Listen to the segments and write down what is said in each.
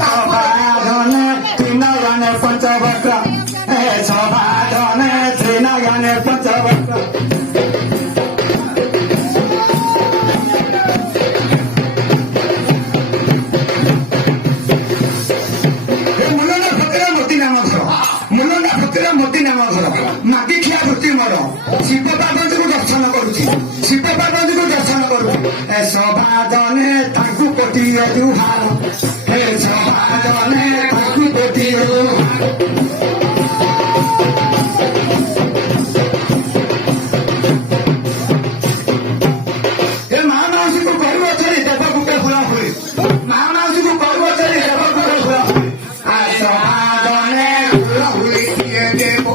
সভাধনে তৃণয়নে পঞ্চবক্র সভাধনে তৃণয়নে পঞ্চবক্র ମାଟି ଖିଆ ବୃତ୍ତି ମୋର ଶିବ ପାର୍ବତୀକୁ ଦର୍ଶନ କରୁଛି ଶିବ ପାର୍ବତୀକୁ ଦର୍ଶନ କରୁଛି ସଭାଜନେ ତାଙ୍କୁ କୋଟିଏ ଜୁହାର ହେ ସଭାଜନେ ତାଙ୍କୁ କୋଟିଏ ଏ ମା ମାଉସୀକୁ କରିବ ଛେଳି ଦେବକୁଟେ ଫୁଲ ହୁଏ ମା ମାଉସୀକୁ କରିବ ଛେଳି ଦେବକୁଟେ ଫୁଲ ହୁଏ ସଭାଜନେ ଫୁଲ ହୁଏ କିଏ ଦେବ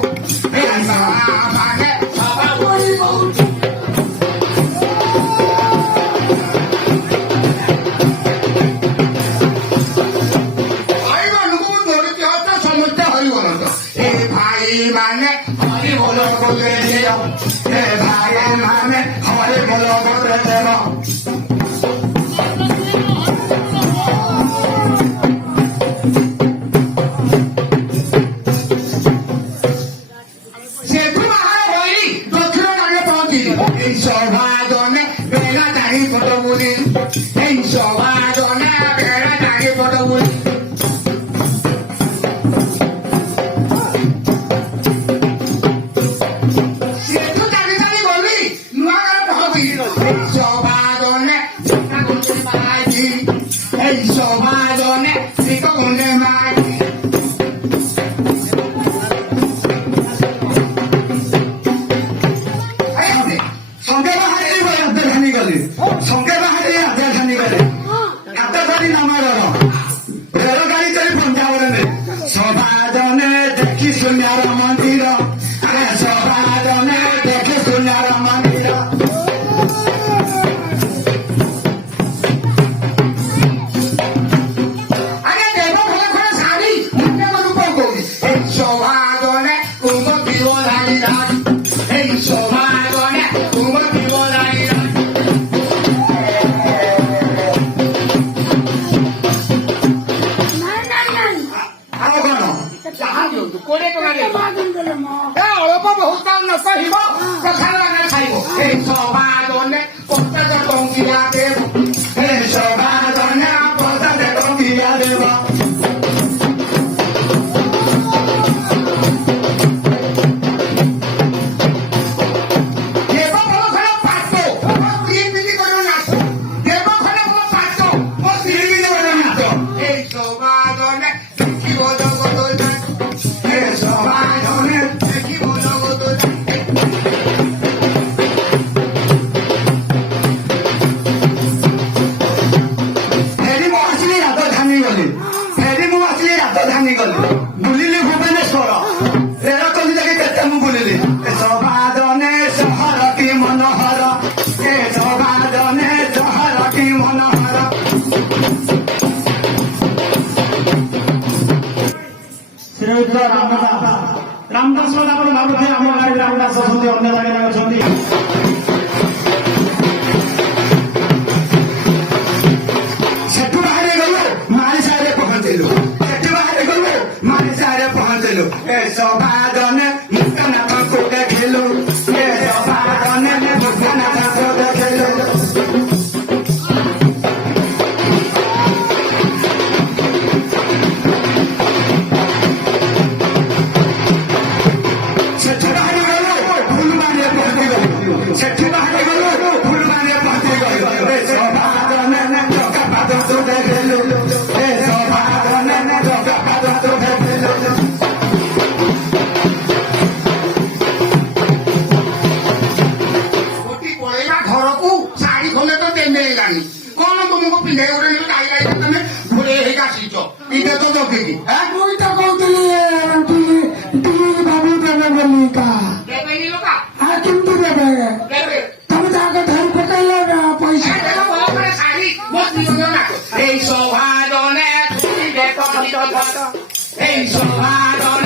মানে হরি বল বলে দেব হে ভাই মানে হরি বল বলে দেব সেতু বাহার হইলি দক্ষিণ নাগে পৌঁছি এই সভাজনে বেলা দাঁড়ি ফটো বলি এই সভাজনে বেলা দাঁড়ি ফটো বলি এই সভাজনে শ্রীকণ্ডে মাঝি সঙ্গে বাহারে রাজধানী গলি সঙ্গে বাহারে রাজধানী গলে হাত ধরি নামার রেল গাড়ি চলি পঞ্জাবরে সভাজনে দেখি শূন্যার মন্দির সভাজনে দেখি শূন্যার মন্দির অল্প বহুত নকহিব কথা খাইব এই সভাজনে 50 টঙ্কিয়া দেব এই সভাজনে 50 টঙ্কিয়া দেব বুলিলি ভুবনেশ্বর রেল কলিজাকে কেতে মু বুলিলি সভাজনে সহর কি মনোহর এ সভাজনে সহর কি মনোহর শ্রীযুক্ত রামদাস ଆପଣ ଭାବୁଥିବେ ଆମ ଗାଁରେ ରାମଦାସ ଅଛନ୍ତି ଅନ୍ୟ ଜାଗାରେ ଅଛନ୍ତି ସେଠୁ ବାହାରେ ଗଲୁ ମାଳିସାରେ ପହଞ୍ଚିଲୁ মারিসারে পৌঁছলু এ সভাজনে মুক্তনাথকে দেখিলু এ সভাজনে মুক্তনাথকে দেখিলু সেঠু বাহারে গলু ফুলবাণী পৌঁছি গলু সেঠু বাহারে গলু ফুলবাণী পৌঁছি গলু এ সভাজনে জগাপাদকে দেখিলু এ সভাজনে জগাপাদকে দেখিলু ঘরকু শাড়ি খোলে তো তেমনি হেলানি কোন তুমକୁ ପିନ୍ଧେଇ ଗୋଟେ ଗାଈ ଗାଈ ତମେ ଘୋଡେଇ ହେଇକି ଆସିଛ ପିନ୍ଧେ ତ ଜଗିକି ମୁଇଁ ତ କହୁଥିଲି ବାବୁ ଦେବେ ବୋଲି କା ଦେବେନି ଲୋକା କେମିତି ଦେବେ ଦେବେ ତମେ ଯାକ ଧରି ପକେଇଲେ ପଇସା শাড়ি এই সভাজনে এই সভাজনে